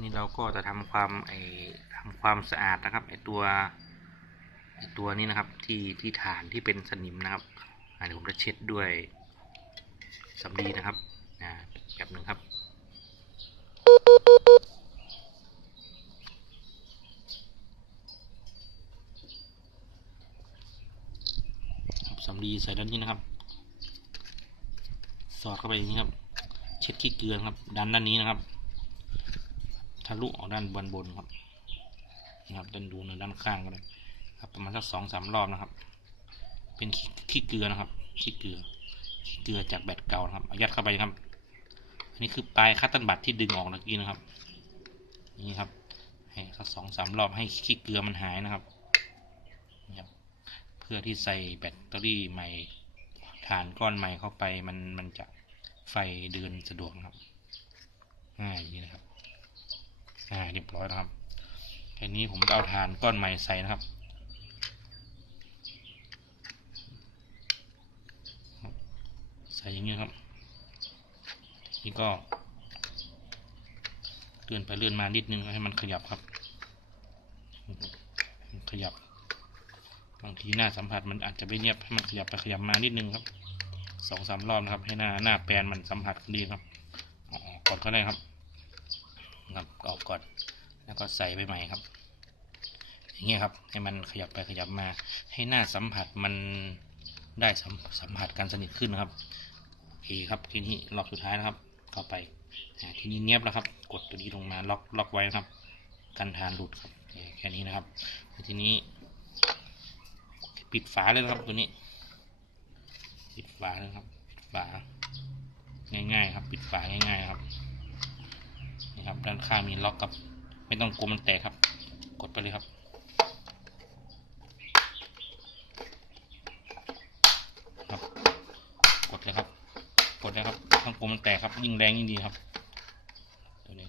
นี่เราก็จะทำความไอทำความสะอาดนะครับไอตัวไอตัวนี้นะครับที่ที่ฐานที่เป็นสนิมนะครับเดี๋ยวผมจะเช็ดด้วยสำลีนะครับอ่าแบบหนึ่งครับสำลีใส่ด้านนี้นะครับ สอดเข้าไปอย่างนี้ครับ เช็ดขี้เกลือครับ ดันด้านนี้นะครับ ทะลุออกด้านบนบนครับนะครับด้านดูในด้านข้างก็ได้ครับประมาณสักสองสามรอบนะครับ เป็นขี้เกลือนะครับขี้เกลือขี้เกลือจากแบตเก่านะครับยัดเข้าไปครับ อันนี้คือปลายคัตตันบัตที่ดึงออกเมื่อกี้นะครับ นี่ครับ ให้สักสองสามรอบให้ขี้เกลือมันหายนะครับนี่ครับเพื่อที่ใส่แบตเตอรี่ใหม่ฐานก้อนใหม่เข้าไปมันมันจะไฟเดินสะดวกนะครับง่ายอย่างนี้นะครับ อ่าเรียบร้อยนะครับแค่นี้ผมก็เอาฐานก้อนใหม่ใส่นะครับ ใส่อย่างนี้ครับ นี่ก็เลื่อนไปเลื่อนมานิดนึงให้มันขยับครับ ขยับบางทีหน้าสัมผัสมันอาจจะไม่เนียบให้มันขยับไปขยับมานิดนึงครับสองสามรอบนะครับ ให้หน้าหน้าแปลนมันสัมผัสดีครับออกก่อนก็ได้ครับ ครับออกก่อน แล้วก็ใส่ไปใหม่ครับ อย่างเงี้ยครับ ให้มันขยับไปขยับมา ให้หน้าสัมผัสมันได้สัมสัมผัสกันสนิทขึ้นนะครับโอเคครับทีนี้รอบสุดท้ายนะครับ เข้าไปทีนี้เนียบแล้วครับ กดตัวนี้ลงมาล็อกล็อกไว้นะครับ กันทานหลุดครับแค่นี้นะครับ ทีนี้ ปิดฝาเลยครับตัวนี้ ปิดฝาเลยครับปิดฝาง่ายๆครับ ปิดฝาง่ายๆครับ ครับ ด้านข้างมีล็อกครับ ไม่ต้องกลัวมันแตกครับ กดไปเลยครับครับ กดเลยครับ กดเลยครับต้งกลัวมันแตกครับ ยิ่งแรงยิ่งดีครับตัวนี้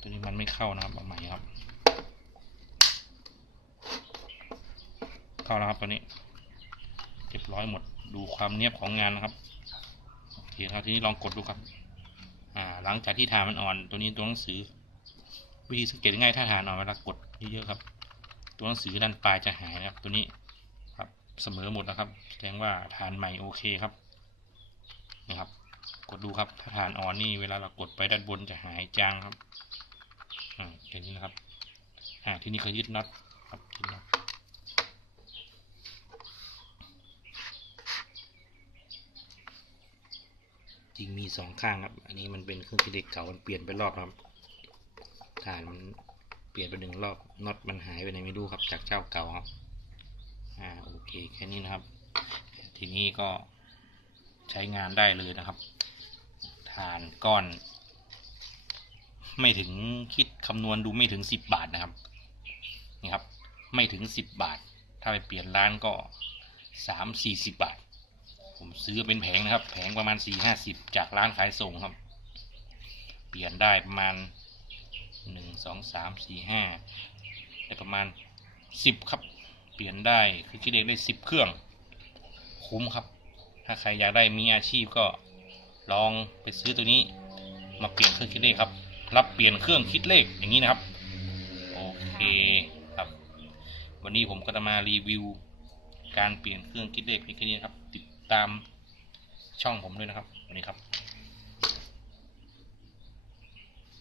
ตัวนี้มันไม่เข้านะครับเอาใหม่ครับ เข้าแล้วครับตัวนี้เรียบร้อยหมดดูความเนียบของงานนะครับ คครับทีนี้ลองกดดูครับ อ่า หลังจากที่ฐานมันอ่อน ตัวนี้ตัวหนังสือ วิธีสังเกตง่ายถ้าฐานอ่อนเวลากดเยอะๆครับ ตัวหนังสือด้านปลายจะหายนะครับ ตัวนี้ครับเสมอหมดนะครับ แสดงว่าฐานใหม่โอเคครับนะครับ กดดูครับถ้าฐานอ่อนนี่เวลาเรากดไปด้านบนจะหายจางครับอ่าอย่างนี้นะครับอ่าทีนี่เขายึดน็อตครับยึดน็อต ริงมีสองข้างครับ อันนี้มันเป็นเครื่องคิดเลขเก่ามันเปลี่ยนไปรอบครับฐานมันเปลี่ยนไปหนึ่งรอบน็อตมันหายไปไหนไม่รู้ครับจากเจ้าเก่าครับ อ่าโอเคแค่นี้นะครับ ทีนี้ก็ใช้งานได้เลยนะครับฐานก้อน ไม่ถึงคิดคำนวณดูไม่ถึงสิบบาทนะครับนี่ครับ ไม่ถึงสิบบาท ถ้าไปเปลี่ยนร้านก็สามสี่สิบบาท ผมซื้อเป็นแผงนะครับ แผงประมาณสี่ห้าสิบจากร้านขายส่งครับ เปลี่ยนได้ประมาณหนึ่งสองสามสี่ห้าได้ประมาณสิบครับ เปลี่ยนได้คือคิดเลขได้สิบเครื่อง คุ้มครับ ถ้าใครอยากได้มีอาชีพก็ลองไปซื้อตัวนี้ มาเปลี่ยนเครื่องคิดเลขครับ รับเปลี่ยนเครื่องคิดเลขอย่างนี้นะครับโอเคครับ วันนี้ผมก็จะมารีวิว การเปลี่ยนเครื่องคิดเลขเพียงแค่นี้ครับติด ตามช่องผมด้วยนะครับวันนี้ครับ